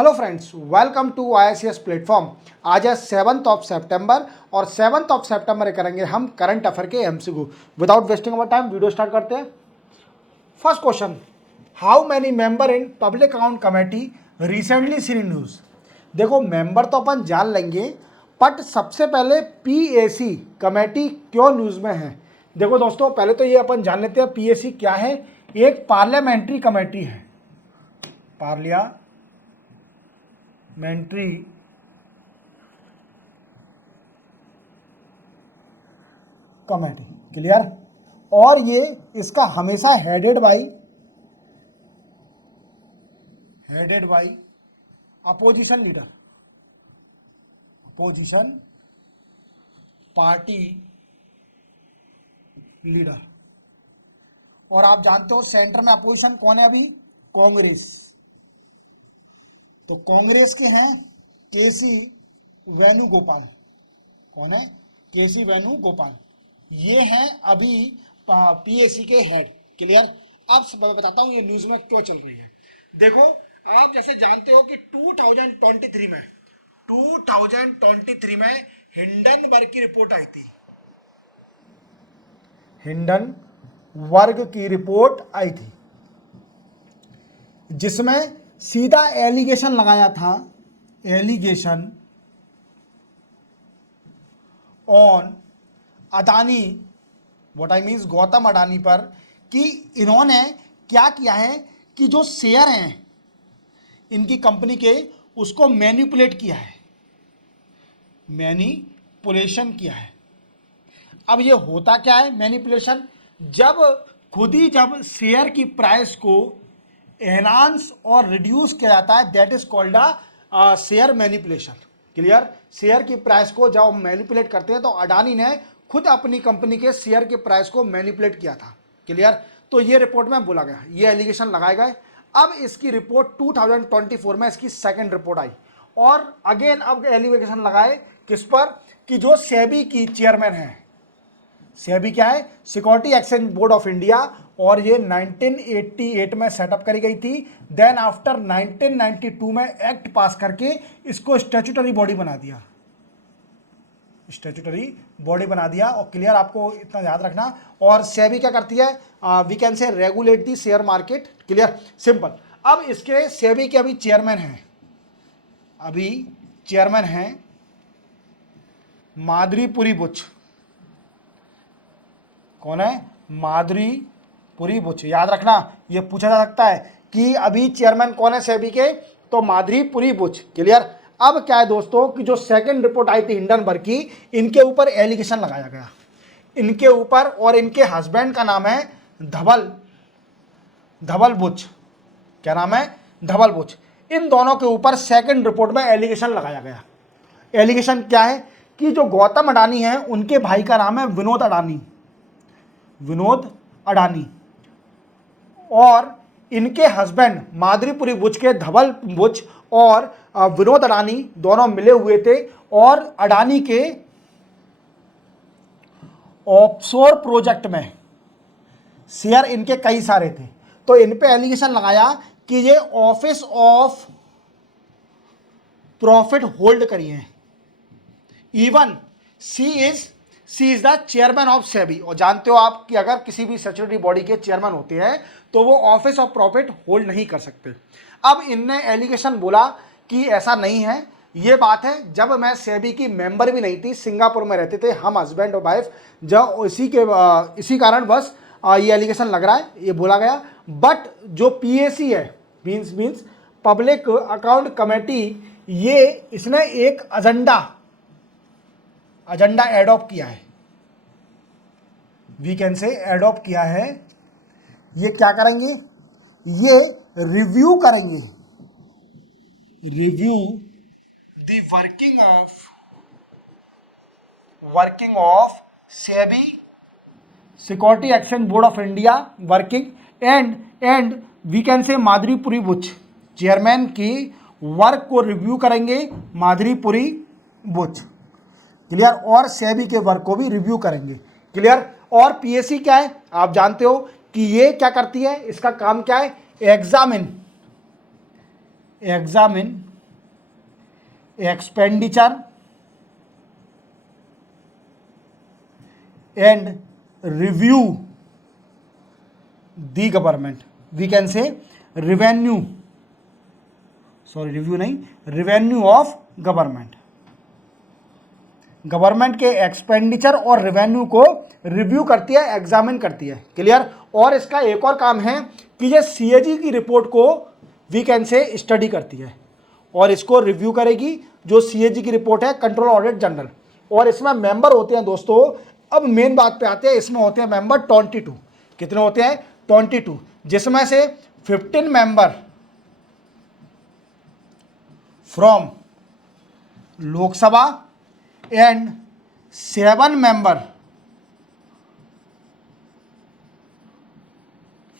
Hello friends, welcome to ICS platform. आज है 7 सितंबर और 7 सितंबर करेंगे हम करंट अफेयर के MCQ। Without wasting our time video start करते हैं। First question, how many member in public account committee recently seen news. देखो, मेंबर तो अपन जान लेंगे, बट सबसे पहले PAC कमेटी क्यों न्यूज़ में है। देखो दोस्तों, पहले तो ये अपन जान लेते हैं PAC क्या है। एक पार्लियामेंट्री कमेटी है, पार्लियामेंट्री कमेटी, क्लियर। और ये इसका हमेशा headed by opposition leader, opposition party leader. और आप जानते हो सेंटर में अपोजिशन कौन है अभी? कांग्रेस। तो कांग्रेस के हैं KC वेणुगोपाल। कौन है? KC वेणुगोपाल। ये हैं अभी PAC के हेड, क्लियर। अब मैं बताता हूं ये न्यूज में क्यों चल रही है। देखो, आप जैसे जानते हो कि 2023 में हिंडनबर्ग की रिपोर्ट आई थी। हिंडनबर्ग की रिपोर्ट आई थी जिसमें सीधा एलिगेशन लगाया था, allegation on Adani, what I means Gautam Adani पर, कि इन्होंने क्या किया है कि जो शेयर हैं इनकी कंपनी के, उसको मैनिपुलेट किया है, मैनिपुलेशन किया है। अब ये होता क्या है मैनिपुलेशन? जब जब शेयर की प्राइस को एनहांस और रिड्यूस किया जाता है, that is called a share manipulation, clear. Share की प्राइस को जब मैनिपुलेट करते हैं, तो अडानी ने खुद अपनी कंपनी के शेयर के प्राइस को मैनिपुलेट किया था, क्लियर। तो ये रिपोर्ट में बोला गया, ये एलिगेशन लगाए गए। अब इसकी रिपोर्ट 2024 में इसकी सेकंड रिपोर्ट आई, और अगेन अब एलिगेशन लगाए किस पर? कि जो सेबी की चेयरमैन है, सेबी क्या है? Security exchange board of India, और ये 1988 में सेटअप करी गई थी। देन आफ्टर 1992 में एक्ट पास करके इसको स्टैट्यूटरी बॉडी बना दिया, स्टैट्यूटरी बॉडी बना दिया। और क्लियर, आपको इतना याद रखना। और सेबी क्या करती है? We can say regulate the share market, clear, simple. अब इसके सेबी के अभी चेयरमैन हैं, माधुरीपुरी बुच। कौन है? माधुरीपुरी बुच। याद रखना, ये पूछा जा सकता है कि अभी चेयरमैन कौन है सेबी के, तो माधुरीपुरी बुच, क्लियर। अब क्या है दोस्तों कि जो सेकंड रिपोर्ट आई थी हिंडनबर्ग की, इनके ऊपर एलिगेशन लगाया गया, इनके ऊपर। और इनके हस्बैंड का नाम है धवल बुच। क्या नाम है? धवल बुच। इन दोनों के ऊपर सेकंड रिपोर्ट में एलिगेशन लगाया गया। एलिगेशन क्या है? कि जो गौतम अडानी है, उनके भाई का नाम है विनोद अडानी, और इनके हस्बैंड माधुरीपुरी बुच के धवल बुच और विनोद अडानी दोनों मिले हुए थे, और अडानी के ऑफशोर प्रोजेक्ट में शेयर इनके कई सारे थे। तो इन पे एलिगेशन लगाया कि ये ऑफिस ऑफ प्रॉफिट होल्ड करी है। Even she is the chairman of SEBI. और जानते हो आप कि अगर किसी भी स्टैट्यूटरी बॉडी के चेयरमैन होते हैं, तो वो ऑफिस ऑफ प्रॉफिट होल्ड नहीं कर सकते। अब इनने एलिगेशन बोला कि ऐसा नहीं है। ये बात है, जब मैं सेबी की मेंबर भी नहीं थी, सिंगापुर में रहते थे हम, हस्बैंड और वाइफ, जब इसी कारण बस ये एलिगेशन लग रहा है, ये बोला गया। बट जो PAC है, मीन्स पब्लिक अकाउंट कमेटी, ये इसने एक एजेंडा एडॉप्ट किया है, वी कैन से एडॉप्ट किया है। ये क्या करेंगे? ये रिव्यू करेंगे, review the working of SEBI, security exchange board of India working, and we can say माधुरीपुरी Buch, chairman की वर्क को रिव्यू करेंगे माधुरीपुरी बुच, क्लियर। और सेबी के वर्क को भी रिव्यू करेंगे, क्लियर। और PAC क्या है? आप जानते हो कि ये क्या करती है, इसका काम क्या है? Examine expenditure and review the government, we can say revenue, sorry review नहीं, रिवेन्यू ऑफ गवर्नमेंट। गवर्नमेंट के एक्सपेंडिचर और रेवेन्यू को रिव्यू करती है, एग्जामिन करती है। क्लियर। और इसका एक और काम है कि ये सीएजी की रिपोर्ट को वी कैन से स्टडी करती है और इसको रिव्यू करेगी। जो सीएजी की रिपोर्ट है, कंट्रोल ऑडिट जनरल, और इसमें मेंबर होते हैं दोस्तों। अब मेन बात पे आते हैं, इसमें होते हैं मेंबर 22। कितने होते हैं? 22, जिसमें से 15 member from Lok Sabha and 7 member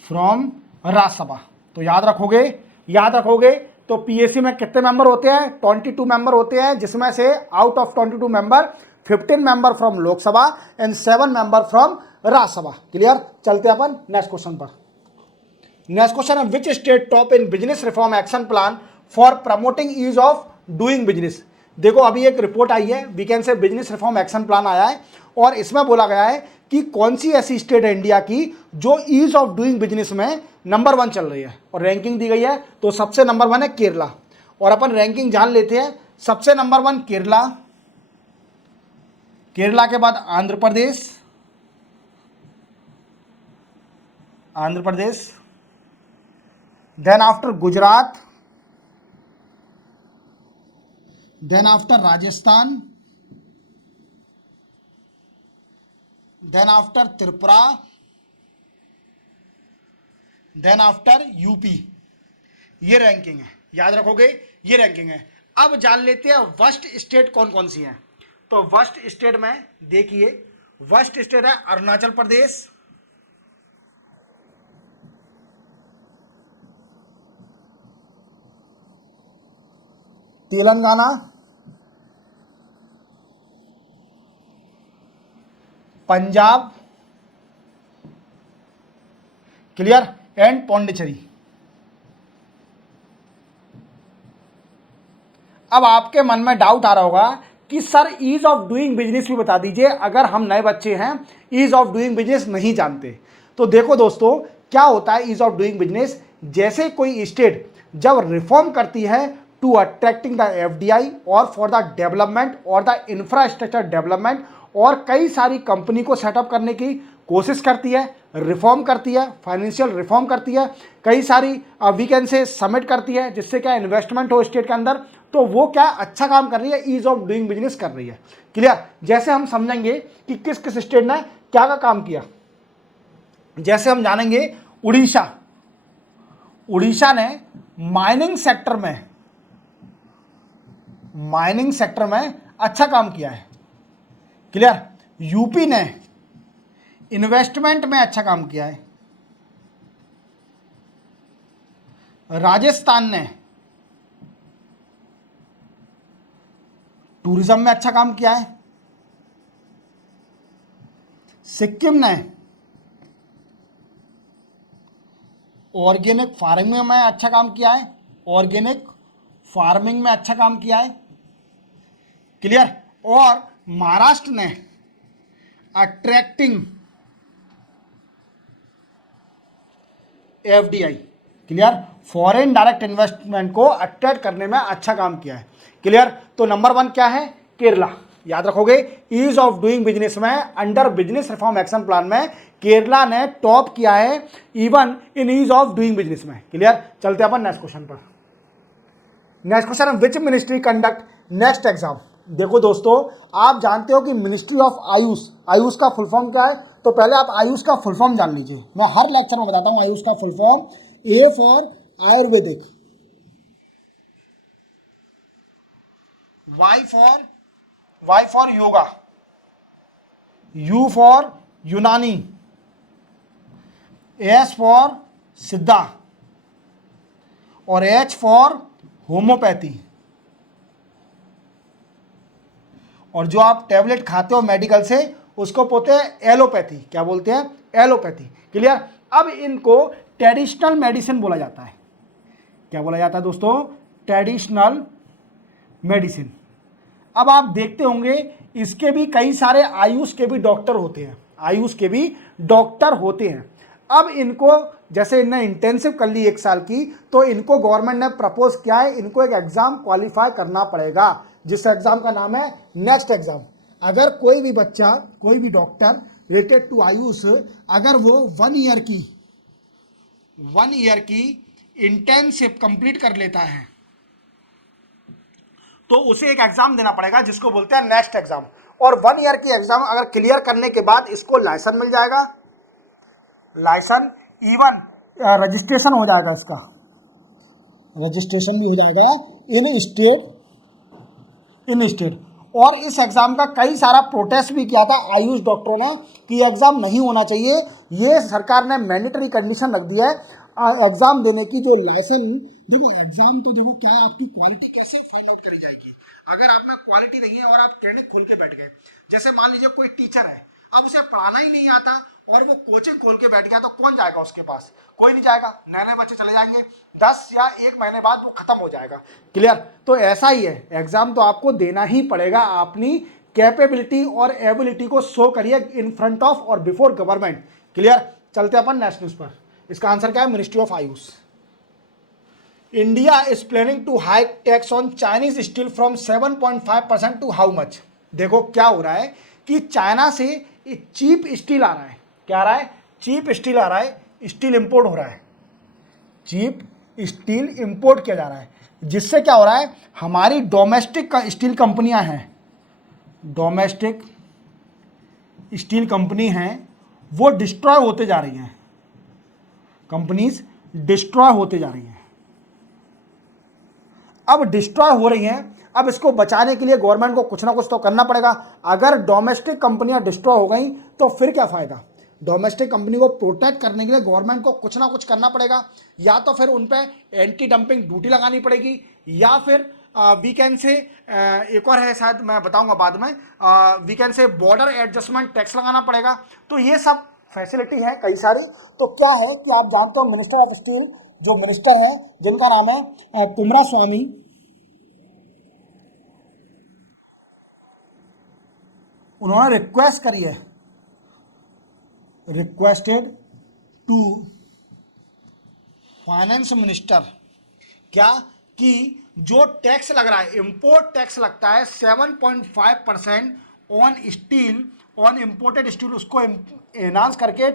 from Rajya Sabha. तो याद रखोगे तो पीएससी में कितने मेंबर होते हैं? 22 मेंबर होते हैं, जिसमें से out of 22 member 15 member from Lok Sabha and 7 member from Rajya Sabha. Clear. चलते हैं अपन नेक्स्ट क्वेश्चन पर। नेक्स्ट क्वेश्चन है, which state top in business reform action plan for promoting ease of doing business. देखो अभी एक रिपोर्ट आई है, वी कैन से बिजनेस रिफॉर्म एक्शन प्लान आया है, और इसमें बोला गया है कि कौन सी ऐसी स्टेट है इंडिया की जो ईज ऑफ डूइंग बिजनेस में नंबर 1 चल रही है, और रैंकिंग दी गई है। तो सबसे नंबर 1 है केरला, और अपन रैंकिंग जान लेते हैं। सबसे नंबर 1 केरला, केरला के बाद Andhra Pradesh, then after Gujarat, then after Rajasthan, then after Tripura, then after UP. ये रैंकिंग है, याद रखोगे ये रैंकिंग है। अब जान लेते हैं वर्स्ट स्टेट कौन कौन सी हैं। तो वर्स्ट स्टेट में देखिए, वर्स्ट स्टेट है अरुणाचल प्रदेश, तेलंगाना, पंजाब, क्लियर, एंड पौंडीचेरी। अब आपके मन में डाउट आ रहा होगा कि sir ease of doing business भी बता दीजिए, अगर हम नए बच्चे हैं ईज ऑफ डूइंग बिजनेस नहीं जानते। तो देखो दोस्तों, क्या होता है ईज ऑफ डूइंग बिजनेस। जैसे कोई स्टेट जब रिफॉर्म करती है टू अट्रैक्टिंग द एफडीआई और फॉर द डेवलपमेंट और द इंफ्रास्ट्रक्चर डेवलपमेंट, और कई सारी कंपनी को सेटअप करने की कोशिश करती है, रिफॉर्म करती है, फाइनेंशियल रिफॉर्म करती है, कई सारी वी कैन से समिट करती है, जिससे क्या इन्वेस्टमेंट हो स्टेट के अंदर, तो वो क्या अच्छा काम कर रही है, ईज ऑफ डूइंग बिजनेस कर रही है। क्लियर। जैसे हम समझेंगे कि किस किस स्टेट ने क्या क्या काम किया। जैसे हम जानेंगे उड़ीसा ने माइनिंग सेक्टर में अच्छा काम किया है। क्लियर। यूपी ने इन्वेस्टमेंट में अच्छा काम किया है। राजस्थान ने टूरिज्म में अच्छा काम किया है। सिक्किम ने ऑर्गेनिक फार्मिंग में अच्छा काम किया है, क्लियर। और महाराष्ट्र ने attracting FDI, clear, foreign direct investment को अट्रैक्ट करने में अच्छा काम किया है। क्लियर। तो नंबर 1 क्या है? केरला। याद रखोगे ईज ऑफ डूइंग बिजनेस में under business reform action plan में केरला ने टॉप किया है even in ease of doing business में। क्लियर। चलते हैं अपन नेक्स्ट क्वेश्चन पर। नेक्स्ट क्वेश्चन है, which ministry conduct next exam. देखो दोस्तों, आप जानते हो कि मिनिस्ट्री ऑफ आयुष का फुल फॉर्म क्या है। तो पहले आप आयुष का फुल फॉर्म जान लीजिए, मैं हर लेक्चर में बताता हूं आयुष का full form. A for Ayurvedic, Y for yoga, U for Unani, S for Siddha, और एच फॉर होम्योपैथी। और जो आप टैबलेट खाते हो मेडिकल से, उसको बोलते हैं एलोपैथी। क्या बोलते हैं? एलोपैथी। क्लियर। अब इनको ट्रेडिशनल मेडिसिन बोला जाता है। क्या बोला जाता है दोस्तों? Traditional medicine. अब आप देखते होंगे इसके भी कई सारे आयुष के भी डॉक्टर होते हैं, आयुष के भी डॉक्टर होते हैं। अब इनको जैसे इनने इंटेंसिव कर ली 1 साल की, तो इनको गवर्नमेंट ने प्रपोज किया है, इनको एक एग्जाम क्वालिफाई करना पड़ेगा, जिस एग्जाम का नाम है नेक्स्ट एग्जाम। अगर कोई भी बच्चा, कोई भी डॉक्टर रिलेटेड टू आयुष, अगर वो 1 ईयर की इंटेंसिव कंप्लीट कर लेता है तो उसे एक एग्जाम देना पड़ेगा जिसको बोलते हैं नेक्स्ट एग्जाम। और 1 ईयर की एग्जाम अगर क्लियर करने के बाद इसको लाइसेंस मिल जाएगा, लाइसेंस, इवन रजिस्ट्रेशन हो जाएगा, इसका रजिस्ट्रेशन भी हो जाएगा इन स्टेट। और इस एग्जाम का कई सारा प्रोटेस्ट भी किया था आयुष डॉक्टरों ने कि एग्जाम नहीं होना चाहिए। ये सरकार ने मैंडेटरी कंडीशन रख दिया है एग्जाम देने की। जो लाइसेंस, देखो एग्जाम तो देखो क्या है, आपकी क्वालिटी कैसे फाइंड आउट करी जाएगी। अगर आप में क्वालिटी नहीं है और आप क्लिनिक खोल के बैठ गए, जैसे मान लीजिए कोई टीचर है, अब उसे पढ़ाना ही नहीं आता और वो कोचिंग खोल के बैठ गया, तो कौन जाएगा उसके पास? कोई नहीं जाएगा, नए नए बच्चे चले जाएंगे, 10 या 1 महीने बाद वो खत्म हो जाएगा। क्लियर? तो ऐसा ही है, एग्जाम तो आपको देना ही पड़ेगा। अपनी कैपेबिलिटी और एबिलिटी को शो करिए इन फ्रंट ऑफ और बिफोर गवर्नमेंट। क्लियर? चलते अपन नेक्स्ट न्यूज पर। इसका आंसर क्या है? Ministry of AYUSH. India is planning to hike tax on Chinese steel from 7.5% to how much. देखो क्या हो रहा है कि चाइना से चीप स्टील आ रहा है। क्या आ रहा है? चीप स्टील आ रहा है, स्टील इंपोर्ट हो रहा है, चीप स्टील इंपोर्ट किया जा रहा है, जिससे क्या हो रहा है, हमारी डोमेस्टिक स्टील कंपनियां हैं, डोमेस्टिक स्टील कंपनी हैं, वो डिस्ट्रॉय होते जा रही हैं, कंपनीज डिस्ट्रॉय होते जा रही हैं। अब डिस्ट्रॉय हो रही हैं, अब इसको बचाने के लिए गवर्नमेंट को कुछ ना कुछ तो करना पड़ेगा। अगर डोमेस्टिक कंपनियां डिस्ट्रॉय हो गई तो फिर क्या फायदा? डोमेस्टिक कंपनी को प्रोटेक्ट करने के लिए गवर्नमेंट को कुछ ना कुछ करना पड़ेगा। या तो फिर उन पे एंटी डंपिंग ड्यूटी लगानी पड़ेगी, या फिर वी कैन से एक और है, शायद मैं बताऊंगा बाद में, we can say border adjustment tax लगाना पड़ेगा। तो ये सब फैसिलिटी है कई सारी। तो क्या है कि आप जानते हो मिनिस्टर ऑफ स्टील, जो मिनिस्टर हैं जिनका नाम है कुमारस्वामी, उन्होंने रिक्वेस्ट करी है, रिक्वेस्टेड टू फाइनेंस मिनिस्टर, क्या कि जो टैक्स लग रहा है, इंपोर्ट टैक्स लगता है 7.5% on steel, on imported steel, उसको एनहांस करके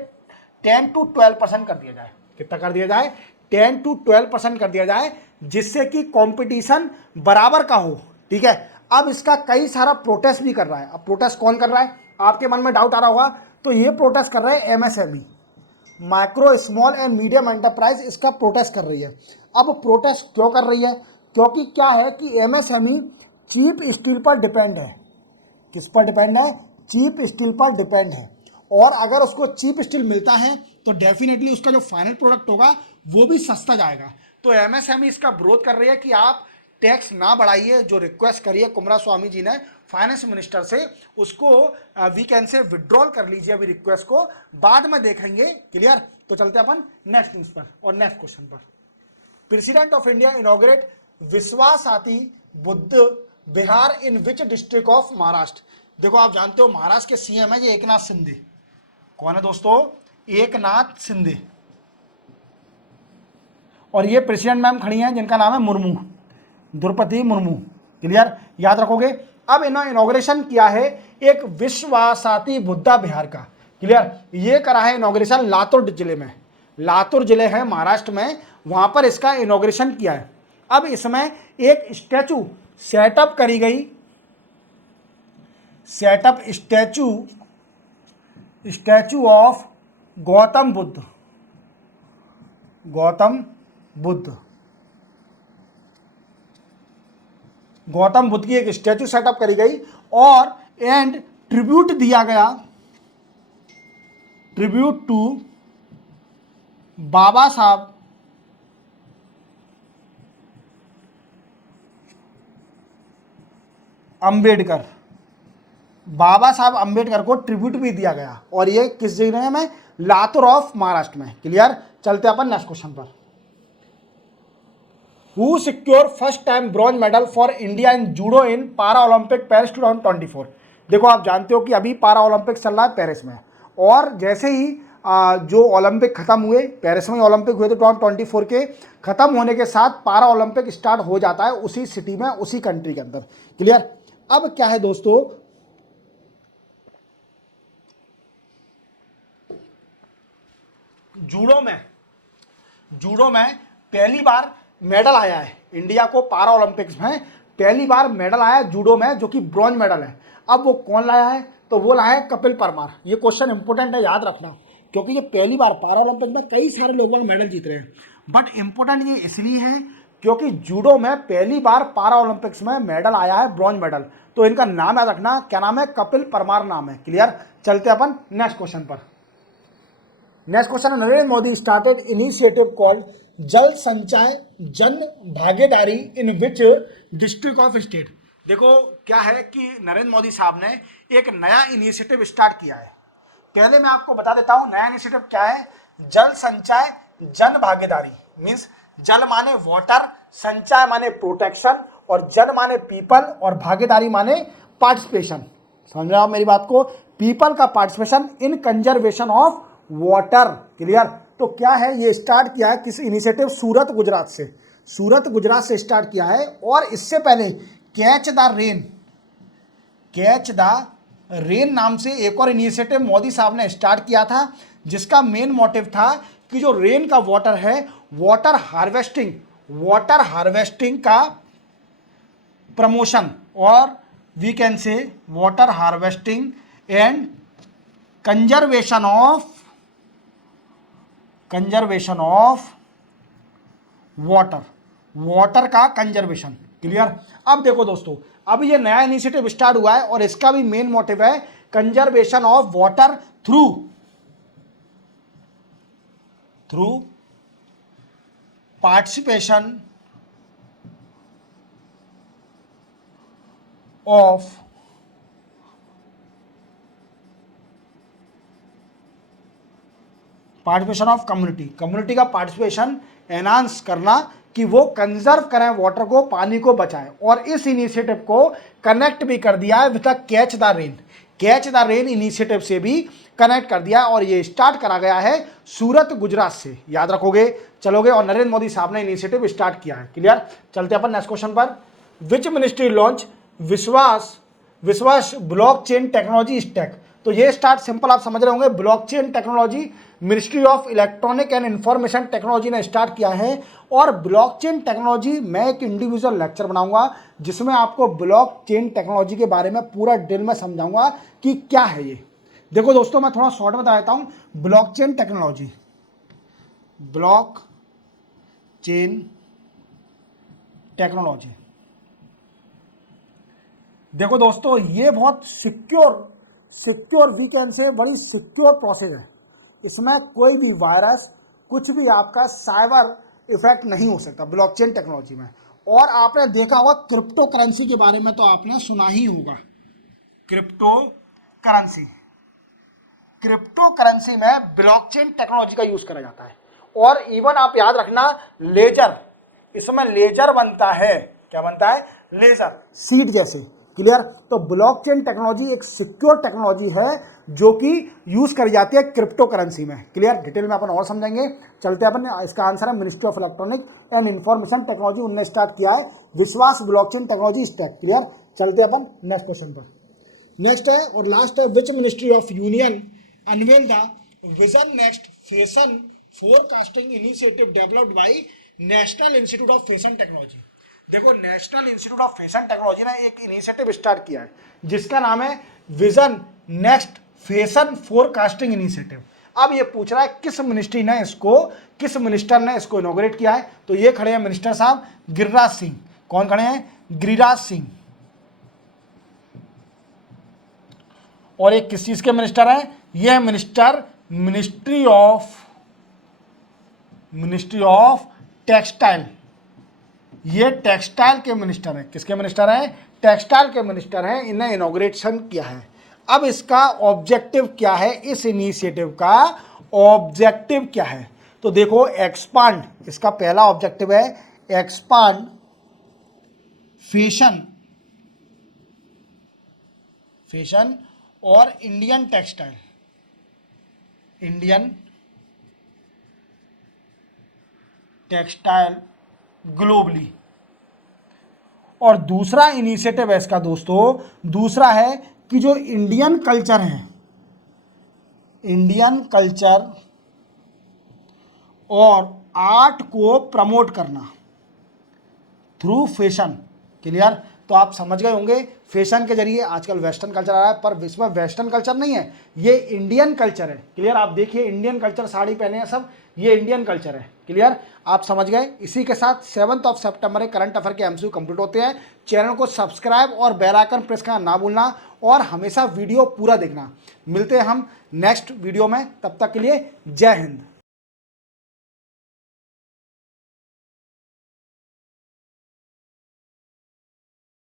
10 to 12% कर दिया जाए। कितना कर दिया जाए? 10 to 12% कर दिया जाए, जिससे कि कंपटीशन बराबर का हो। ठीक है? अब इसका कई सारा प्रोटेस्ट भी कर रहा है। अब प्रोटेस्ट कौन कर रहा है? आपके मन में डाउट आ रहा होगा। तो ये प्रोटेस्ट कर रहे हैं MSME, micro small and medium enterprise, इसका प्रोटेस्ट कर रही है। अब प्रोटेस्ट क्यों कर रही है? क्योंकि क्या है कि एमएसएमई चीप स्टील पर डिपेंड है। किस पर डिपेंड है? चीप स्टील पर डिपेंड है। और अगर उसको चीप स्टील मिलता है तो डेफिनेटली उसका जो फाइनल प्रोडक्ट होगा वो भी सस्ता जाएगा। तो एमएसएमई इसका विरोध कर रही है कि आप टैक्स ना बढ़ाइए। जो रिक्वेस्ट करी है कुमारस्वामी जी ने फाइनेंस मिनिस्टर से, उसको वीकेंड से विड्रॉल कर लीजिए अभी रिक्वेस्ट को, बाद में देखेंगे। क्लियर? तो चलते अपन नेक्स्ट न्यूज पर और नेक्स्ट क्वेश्चन पर। President of India inaugurate Vishwashanti Buddha Vihar in which district of Maharashtra. देखो आप जानते हो महाराष्ट्र के सीएम है ये एकनाथ शिंदे। कौन है दोस्तों? एकनाथ शिंदे। और ये प्रेसिडेंट मैम खड़ी हैं जिनका नाम है मुर्मू, द्रौपदी मुर्मू। क्लियर? याद रखोगे। अब इन्होंने इनॉग्रेशन किया है एक विश्वासाती बुद्धा बिहार का। क्लियर? ये करा है इनॉग्रेशन लातूर जिले में, लातूर जिले है महाराष्ट्र में, वहां पर इसका इनॉग्रेशन किया है। अब इसमें एक स्टैचू सेटअप करी गई, setup statue of Gautam Buddha, Gautam Buddha, Gautam Buddha की एक स्टैचू सेटअप करी गई और एंड ट्रिब्यूट दिया गया, ट्रिब्यूट टू बाबा साहब अंबेडकर, बाबा साहब अंबेडकर को ट्रिब्यूट भी दिया गया। और ये किस जगह में? लातूर ऑफ महाराष्ट्र में। क्लियर? चलते अपन नेक्स्ट क्वेश्चन पर। Who secure first time bronze medal for India in judo in para Olympic Paris 2024। देखो आप जानते हो कि अभी पारा ओलंपिक चल रहा है पेरिस में, और जैसे ही जो ओलंपिक खत्म हुए, पेरिस में ओलंपिक हुए थे 2024 के, खत्म होने के साथ पारा ओलंपिक स्टार्ट हो जाता है उसी सिटी में, उसी कंट्री के अंदर। क्लियर। अब क्या है दोस्तों, जूडो में पहली बार मेडल आया है इंडिया को पारा ओलंपिक्स में, पहली बार मेडल आया है जूडो में, जो कि ब्रॉन्ज मेडल है। अब वो कौन लाया है, तो वो लाया है कपिल परमार। ये क्वेश्चन इंपॉर्टेंट है, याद रखना, क्योंकि ये पहली बार पारा ओलंपिक में कई सारे लोग मेडल जीत रहे हैं, बट इंपॉर्टेंट ये इसलिए है क्योंकि जूडो में पहली बार पारा ओलंपिक्स में मेडल आया है, ब्रॉन्ज मेडल। तो इनका नाम याद रखना, क्या नाम है, कपिल परमार नाम है। क्लियर। चलते अपन नेक्स्ट क्वेश्चन पर। Next question, Narendra Modi started initiative called जल संचय जन भागीदारी इन विच डिस्ट्रिक्ट ऑफ स्टेट। देखो क्या है कि नरेंद्र मोदी साहब ने एक नया इनिशिएटिव स्टार्ट किया है। पहले मैं आपको बता देता हूं नया इनिशिएटिव क्या है। जल संचय जन भागीदारी मीन्स जल माने वाटर, संचय माने प्रोटेक्शन, और जन माने पीपल, और भागीदारी माने पार्टिसिपेशन। समझ रहे हो आप मेरी बात को, पीपल का participation in conservation of water. Clear. तो क्या है, ये स्टार्ट किया है किस इनिशिएटिव, सूरत गुजरात से, सूरत गुजरात से स्टार्ट किया है। और इससे पहले catch the rain, catch the rain नाम से एक और इनिशिएटिव मोदी साहब ने स्टार्ट किया था, जिसका मेन मोटिव था कि जो रेन का वाटर है, वाटर हार्वेस्टिंग का प्रमोशन, और we can say water harvesting and conservation of water का कंजर्वेशन। क्लियर। अब देखो दोस्तों, अब ये नया इनिशिएटिव स्टार्ट हुआ है और इसका भी मेन मोटिव है conservation of water through participation of community का पार्टिसिपेशन एनहांस करना, कि वो कंजर्व करें वाटर को, पानी को बचाएं। और इस इनिशिएटिव को कनेक्ट भी कर दिया है with catch the rain initiative से भी कनेक्ट कर दिया है, और ये स्टार्ट करा गया है सूरत गुजरात से। याद रखोगे, चलोगे, और नरेंद्र मोदी साहब ने इनिशिएटिव स्टार्ट किया है। क्लियर। चलते अपन नेक्स्ट क्वेश्चन पर। विच मिनिस्ट्री लॉन्च विश्वास ब्लॉकचेन टेक्नोलॉजी स्टैक। तो ये स्टार्ट सिंपल आप समझ रहे होंगे, blockchain technology ministry of electronic and information technology ने स्टार्ट किया है। और ब्लॉकचेन टेक्नोलॉजी मैं एक इंडिविजुअल लेक्चर बनाऊंगा जिसमें आपको ब्लॉकचेन टेक्नोलॉजी के बारे में पूरा डिटेल में समझाऊंगा कि क्या है ये। देखो दोस्तों, मैं थोड़ा शॉर्ट बता देता हूं। ब्लॉकचेन टेक्नोलॉजी, देखो दोस्तों, ये बहुत सिक्योर वीकेंड से बड़ी सिक्योर प्रोसेस है। इसमें कोई भी वायरस, कुछ भी आपका साइबर इफेक्ट नहीं हो सकता ब्लॉकचेन टेक्नोलॉजी में। और आपने देखा होगा क्रिप्टो करेंसी के बारे में, तो आपने सुना ही होगा क्रिप्टो करेंसी में ब्लॉकचेन टेक्नोलॉजी का यूज करा जाता है। और इवन आप याद रखना, लेजर, इसमें लेजर बनता है। क्या बनता है, लेजर, सीड जैसे। क्लियर। तो ब्लॉकचेन टेक्नोलॉजी एक सिक्योर टेक्नोलॉजी है जो कि यूज करी जाती है क्रिप्टो करेंसी में। क्लियर। डिटेल में अपन और समझेंगे। चलते अपन, इसका आंसर है ministry of electronic and information technology, उन्होंने स्टार्ट किया है विश्वास ब्लॉकचेन टेक्नोलॉजी स्टैक। क्लियर। चलते अपन नेक्स्ट क्वेश्चन पर। नेक्स्ट है और लास्ट है, which ministry of union unwell the vision Next Fashion Forecasting initiative developed by National Institute of Fashion Technology. देखो, National Institute of Fashion Technology ने एक initiative start किया है जिसका नाम है Vision Next Fashion Forecasting Initiative. अब ये पूछ रहा है किस मिनिस्टर ने इसको इनॉग्रेट किया है। तो ये खड़े हैं मिनिस्टर साहब गिरिराज सिंह। कौन खड़े हैं, गिरिराज सिंह। और एक किस चीज के मिनिस्टर हैं, ये है मिनिस्ट्री ऑफ टेक्सटाइल। ये टेक्सटाइल के मिनिस्टर हैं। किसके मिनिस्टर हैं, टेक्सटाइल के मिनिस्टर हैं। इन्हें इनॉग्रेशन किया है। अब इसका ऑब्जेक्टिव क्या है, इस इनिशिएटिव का ऑब्जेक्टिव क्या है, तो देखो एक्सपांड, इसका पहला ऑब्जेक्टिव है एक्सपांड फैशन और इंडियन टेक्सटाइल ग्लोबली। और दूसरा इनिशिएटिव है इसका दोस्तों, दूसरा है कि जो इंडियन कल्चर है, इंडियन कल्चर और आर्ट को प्रमोट करना थ्रू फैशन। क्लियर? तो आप समझ गए होंगे फैशन के जरिए आजकल वेस्टर्न कल्चर आ रहा है, पर इसमें वेस्टर्न कल्चर नहीं है, ये इंडियन कल्चर है। क्लियर? आप देखिए इंडियन कल्चर, साड़ी पहने हैं सब, ये इंडियन कल्चर है। क्लियर? आप समझ गए। इसी के साथ 7 सितंबर करंट अफेयर के एमसीक्यू कंप्लीट होते हैं। चैनल को सब्सक्राइब और बेल आइकन प्रेस करना ना भूलना और हमेशा वीडियो पूरा देखना। मिलते हैं हम नेक्स्ट वीडियो में, तब तक के लिए जय हिंद।